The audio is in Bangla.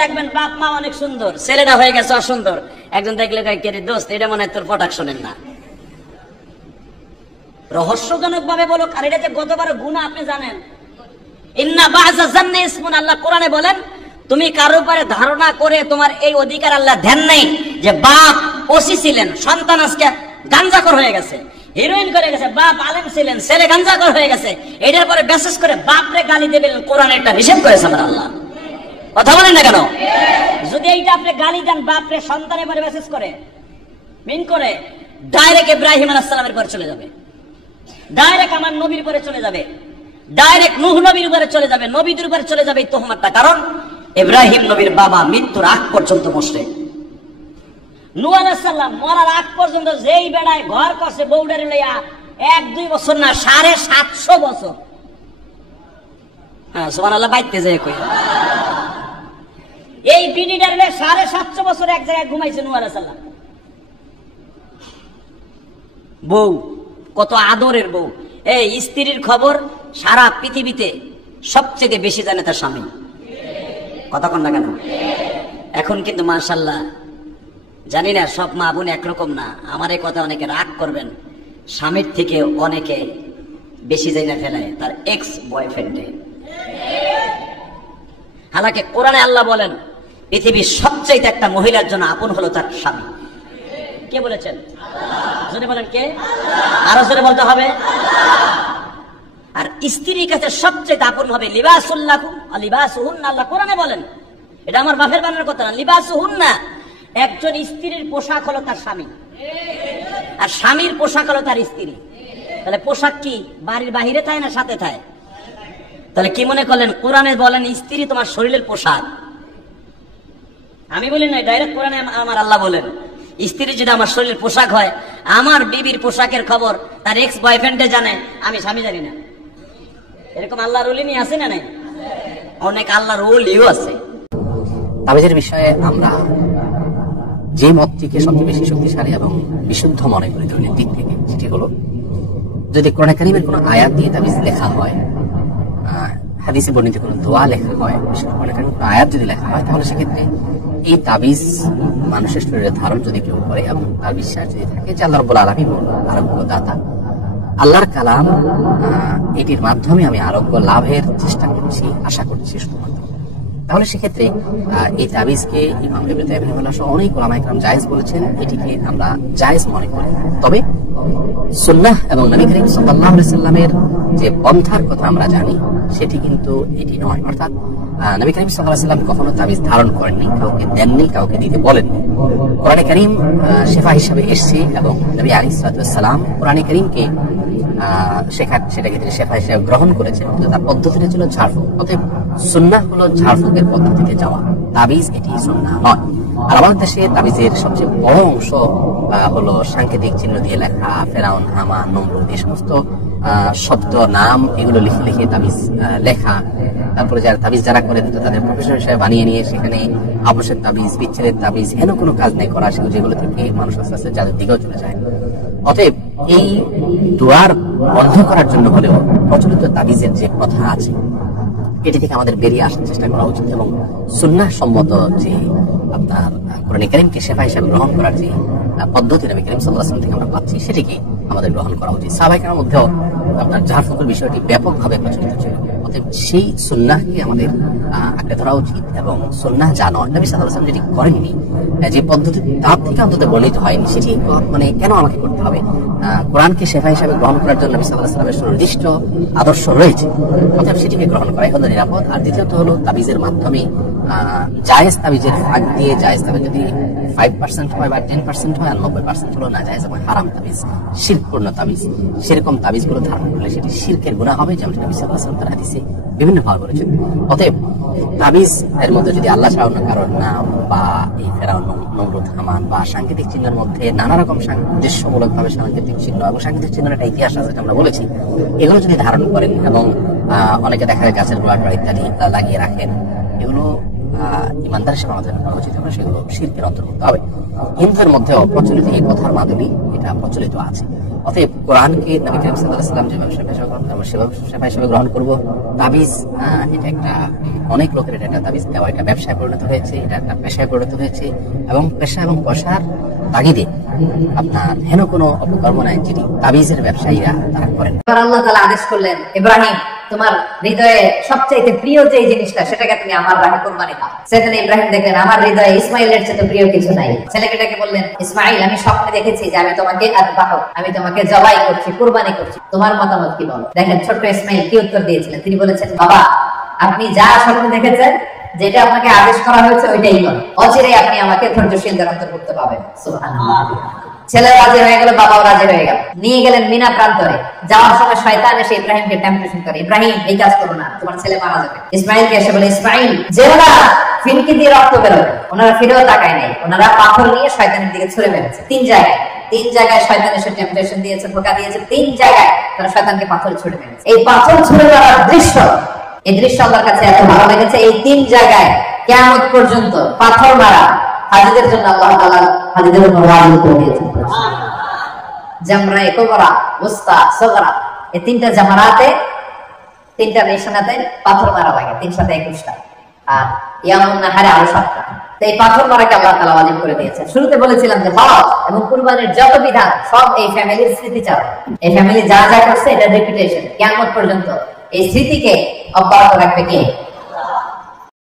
দেখবেন বাপ মা অনেক সুন্দর, ছেলেটা হয়ে গেছে অসুন্দর, একজন দেখলে কে দোস্ত এটা মনে হয় তোর প্রোডাকশনের না। রহস্যজনক ভাবে বলো, আর এটা যে গতবার গুনাহ আপনি জানেন। ইন্না বাযা জান্নাতি ইসমুন, আল্লাহ কোরআনে বলেন তুমি কারো উপরে ধারণা করে তোমার এই অধিকার আল্লাহ দেন নাই যে বাপ ওসি ছিলেন, সন্তান আজকে গাঞ্জাখোর হয়ে গেছে, হিরোইন করে গেছে, বাপ আলেম ছিলেন, ছেলে গাঞ্জাখোর হয়ে গেছে, এটার পরে বিশেষ করে বাপরে গালি দেবেন, কোরআন একটা নিষেধ করেছে আমার আল্লাহ। কথা বলেন না কেন? যদি এইটা আপনি গালি দেন বাপরে, সন্তানের পরে বিশেষ করে মিন করে ডাইরেক্ট ইব্রাহিম আলাইহিস সালামের পরে চলে যাবে, ডাইরেক্ট আমার নবীর পরে চলে যাবে, ডাইরেক্ট নূহ নবীর উপরে চলে যাবে, নবীদের উপরে চলে যাবে এই তোহমাতটা। কারণ ইব্রাহিম নবীর বাবা মৃত্যুর আগ পর্যন্ত মুশরিক, নূহ আলাইহিস সালাম মরার আগ পর্যন্ত যেই বেড়ায় ঘর করছে বউডারে লইয়া 1-2 বছর না 750 বছর। হ্যাঁ সুবহানাল্লাহ, বাইতে যায় কই এই বিডিডারে 750 বছর এক জায়গায় ঘুমাইছে নূহ আলাইহিস সালাম। বউ কত আদরের বউ, এই স্ত্রীর খবর সারা পৃথিবীতে সবচেয়ে বেশি জানে তার স্বামী। কথা কন না কেন? এখন কিন্তু মাশাআল্লাহ, জানি না সব মা বোন একরকম না, আমার এই কথা অনেকে রাগ করবেন, স্বামীর থেকে অনেকে বেশি জানা ফেলায় তার এক্স বয়ফ্রেন্ডে। হালাকি কোরআনে আল্লাহ বলেন পৃথিবীর সবচেয়ে একটা মহিলার জন্য আপন হলো তার স্বামী। কে বলেছেন? জোরে বলেন কে? আরো জোরে বলতে হবে। আর স্ত্রীর কাছে সবচেয়ে আপন হবে লিবাসুল্লাহু ওয়া লিবাসুহুন্না, আল্লাহ কোরআনে বলেন, এটা আমার বাপের বানানোর কথা না, লিবাসুহুন্না, একজন স্ত্রীর পোশাক হলো তার স্বামী, আর স্বামীর পোশাক হলো তার স্ত্রী। তাহলে পোশাক কি বাড়ির বাহিরে থাকে না সাথে থাকে? তাহলে কি মনে করলেন কোরআনে বলেন স্ত্রী তোমার শরীরের পোশাক? আমি বলি না, ডাইরেক্ট কোরআনে আমার আল্লাহ বলেন স্ত্রী যদি আমার শরীরের পোশাক হয়, আমার বিবির পোশাকের খবর তার এক্স বয়ফ্রেন্ডে জানে, আমি স্বামী জানি না। এরকম আল্লাহর ওলি আছে না নাই? অনেক আল্লাহর ওলিও আছে। তাবিজের বিষয়ে আমরা যে মতটিকে সবচেয়ে বেশি শক্তিশালী এবং বিশুদ্ধ মনে করি ধর্মের দিক থেকে, সেটি হলো যদি কোরআন কারীমের কোনো আয়াত দিয়ে তাবিজ লেখা হয়, হাদিসে বর্ণিত কোনো দোয়া লেখা হয়, কোরআন কারীমের কোনো আয়াত যদি লেখা হয়, তাহলে সেক্ষেত্রে এই তাবিজ মানুষের শরীরে ধারণ যদি কেউ করে এবং তার বিশ্বাস যদি থাকে যে আল্লাহ রাব্বুল আলামিন আরোগ্য দাতা, আল্লাহর কালাম, এটির মাধ্যমে আমি আরোগ্য লাভের চেষ্টা করছি, আশা করছি শুধুমাত্র, তাহলে সেক্ষেত্রে এই তাবিজকে ইমাম ইবনে তাইমিয়া রাহিমাহুল্লাহ সহ অনেক উলামায়ে কেরাম জায়েজ বলেছেন, এটিকে আমরা জায়েজ মনে করি। তবে সুন্নাহ এবং নবী করিম সাল্লাল্লাহু আলাইহি সাল্লামের যে পন্থার কথা আমরা জানি সেটি কিন্তু এটি নয়। অর্থাৎ নবী করিম সাল্লাল্লাহু আলাইহি সাল্লাম কখনো তাবিজ ধারণ করেননি, কাউকে দেননি, কাউকে দিতে বলেননি। কোরআনে কারীম শেফা হিসেবে এসেছে এবং নবী আলাইহিস সালাম কোরআনে কারীমকে সেটাকে তিনি শেফা হিসেবে গ্রহণ করেছেন, কিন্তু তার পদ্ধতিটা ছিল ঝাড়ফুঁক। অতএব সুন্নাহ হলো ঝাড়ফুঁকের পদ্ধতিতে যাওয়া, তাবিজ এটি সুন্নাহ নয়। আর আমাদের দেশে তাবিজের সবচেয়ে বড় অংশ হলো সাংকেতিক চিহ্ন দিয়ে লেখা, ফেরাউন, হামান, নমরুদ, এই সমস্ত শব্দ নাম এগুলো লিখে লিখে তাবিজ লেখা। তারপরে যারা তাবিজ যারা করে তাদের প্রফেশন হিসেবে বানিয়ে নিয়ে সেখানে আবশ্যক তাবিজ, বিচ্ছেদের তাবিজ, হেন কোনো কাজ নেই করা, যেগুলো থেকে মানুষ আস্তে আস্তে যাদের দিকেও চলে যায়। অতএব এই দুয়ার বন্ধ করার জন্য হলেও প্রচলিত তাবিজের যে কথা আছে এটি থেকে আমাদের বেরিয়ে আসার চেষ্টা করা উচিত এবং সুন্নাহ সম্মত যে আপনার কোরআন কারীমকে শেফা হিসেবে গ্রহণ করার যে পদ্ধতি নবী করিম সাল্লাল্লাহু আলাইহি ওয়াসাল্লাম থেকে আমরা পাচ্ছি সেটিকে আমাদের গ্রহণ করা উচিত। সাহাবায়ে কেরামের মধ্যেও আপনার ঝাড়ফুঁকের বিষয়টি ব্যাপকভাবে প্রচলিত ছিল। অতএব সেই সুন্নাহকে আমাদের আঁকড়ে ধরা উচিত এবং সুন্নাহ যা নয়, নবী সাল্লাল্লাহু আলাইহি ওয়াসাল্লাম যেটি করেননি, যে পদ্ধতি তার থেকে অন্তত বর্ণিত হয়নি, সেটি মানে কেন আমাকে করতে হবে? কোরআনকে শেফা হিসেবে গ্রহণ করার জন্য নবী সাল্লাল্লাহু আলাইহি ওয়াসাল্লামের নির্দিষ্ট আদর্শ রয়েছে, অতএব সেটিকে গ্রহণ করাই হলো নিরাপদ। আর দ্বিতীয়ত হলো তাবিজের মাধ্যমে জায়েজ তাবিজের ফাঁক দিয়ে, জায়েজ তাবিজ যদি 5% হয় বা 10% হয়, আর 90% হলো না জায়েজ এবং হারাম তাবিজ, শিরকপূর্ণ তাবিজ, সেরকম তাবিজগুলো ধারণ করলে সেটি শিরকের গুনাহ হবে, যেমন নবী সাল্লাল্লাহু আলাইহি ওয়াসাল্লাম তার হাদিসে বিভিন্ন ভাবে বলেছেন। অতএব তাবিজ এর মধ্যে যদি আল্লাহ ছাড়া অন্য কারোর নাম বা এই ফেরাউন, নমরুদ, হামান বা সাংকেতিক চিহ্নের মধ্যে নানা রকম উদ্দেশ্যমূলক ভাবে সাংকেতিক চিহ্ন এবং সাংকেতিক চিহ্নের একটা ইতিহাস আছে আমরা বলেছি, এগুলো যদি ধারণ করেন এবং অনেকে দেখা যায় গাছের গোড়া ইত্যাদি লাগিয়ে রাখেন, এগুলো ইমানদার হিসেবে আমাদের করা উচিত, আমরা সেগুলো শিরকের অন্তর্ভুক্ত হবে। হিন্দুদের মধ্যেও প্রচলিত এই কথার মাদুলি এটা প্রচলিত আছে। অতএব কোরআনকে নবী করিম সাল্লাল্লাহু আলাইহি ওয়াসাল্লাম যেভাবে আমরা সেভাবে হিসেবে গ্রহণ করব। তাবিজ এটা একটা অনেক লোকের এটা একটা তাবিজ দেওয়া এটা ব্যবসায় পরিণত হয়েছে, এটা একটা পেশায় পরিণত হয়েছে, এবং পেশা এবং পয়সার তাগিদে আপনার হেন কোনো অপকর্ম নাই যেটি তাবিজের ব্যবসায়ীরা তারা করেন। আল্লাহ তাআলা আদেশ করলেন, ইব্রাহিম তোমার হৃদয়ে সবচেয়ে প্রিয় যে জিনিসটা সেটাকে তুমি আমার রাহে কুরবানি দাও। সেদিন ইব্রাহিম দেখলেন আমার হৃদয়ে ইসমাইলের চেয়ে প্রিয় কিছু নাই। ছেলেকে ডেকে বললেন, ইসমাইল আমি স্বপ্নে দেখেছি যে আমি তোমাকে আমি তোমাকে জবাই করছি, কুরবানি করছি, তোমার মতামত কি বলো? দেখেন ছোট্ট ইসমাইল কি উত্তর দিয়েছিলেন। তিনি বলেছেন, বাবা আপনি যা স্বপ্নে দেখেছেন, যেটা আপনাকে আদেশ করা হয়েছে ওইটাই করেন, অচিরেই আপনি আমাকে ধৈর্যশীলদের অন্তর্ভুক্ত পাবেন। সুবহানাল্লাহ। ছেলে রাজি হয়ে গেল, বাবাও রাজি হয়ে গেল। নিয়ে গেলেন মিনা প্রান্তরে। যাওয়ার সময় শয়তান এসে ইব্রাহিমকে টেম্পটেশন করে, ইব্রাহিম এই কাজ করো না, তোমার ছেলে মারা যাবে। ইসমাইলকে এসে বলে, ইসমাইল যেও না, ফিনকি দিয়ে রক্ত বেরোবে। ওনারা ফিরেও তাকায় নাই, ওনারা পাথর নিয়ে শয়তানের দিকে ছুড়ে মেরেছে। তিন জায়গায় শয়তান এসে টেম্পটেশন দিয়েছে, ধোঁকা দিয়েছে। তিন জায়গায় তারা শয়তানকে পাথর ছুড়ে মেরেছে। এই পাথর ছুড়ে মারার দৃশ্য, এই দৃশ্য আল্লাহর কাছে এত ভালো লেগেছে। এই তিন জায়গায় কিয়ামত পর্যন্ত পাথর মারা হাজীদের জন্য আল্লাহ তাআলা হাজীদের উপর ওয়াজিব করে দিয়েছেন। জামরা কুবরা, উস্তা, সুগরা, এই তিনটা জামারাতে, তিনটা নিশানাতে পাথর মারা লাগে, 321টা। আর ইয়ামুন নাহারে আরো 7টা। তো এই পাথর মারাকে আল্লাহ তাআলা ওয়াজিব করে দিয়েছেন। শুরুতে বলেছিলাম যে হজ এবং কুরবানির যত বিধান সব এই ফ্যামিলির স্মৃতিচারণ। এই ফ্যামিলি যা যা করছে এটা রেপুটেশন, কিয়ামত পর্যন্ত এই স্মৃতিকে অব্যাহত রাখবে কে?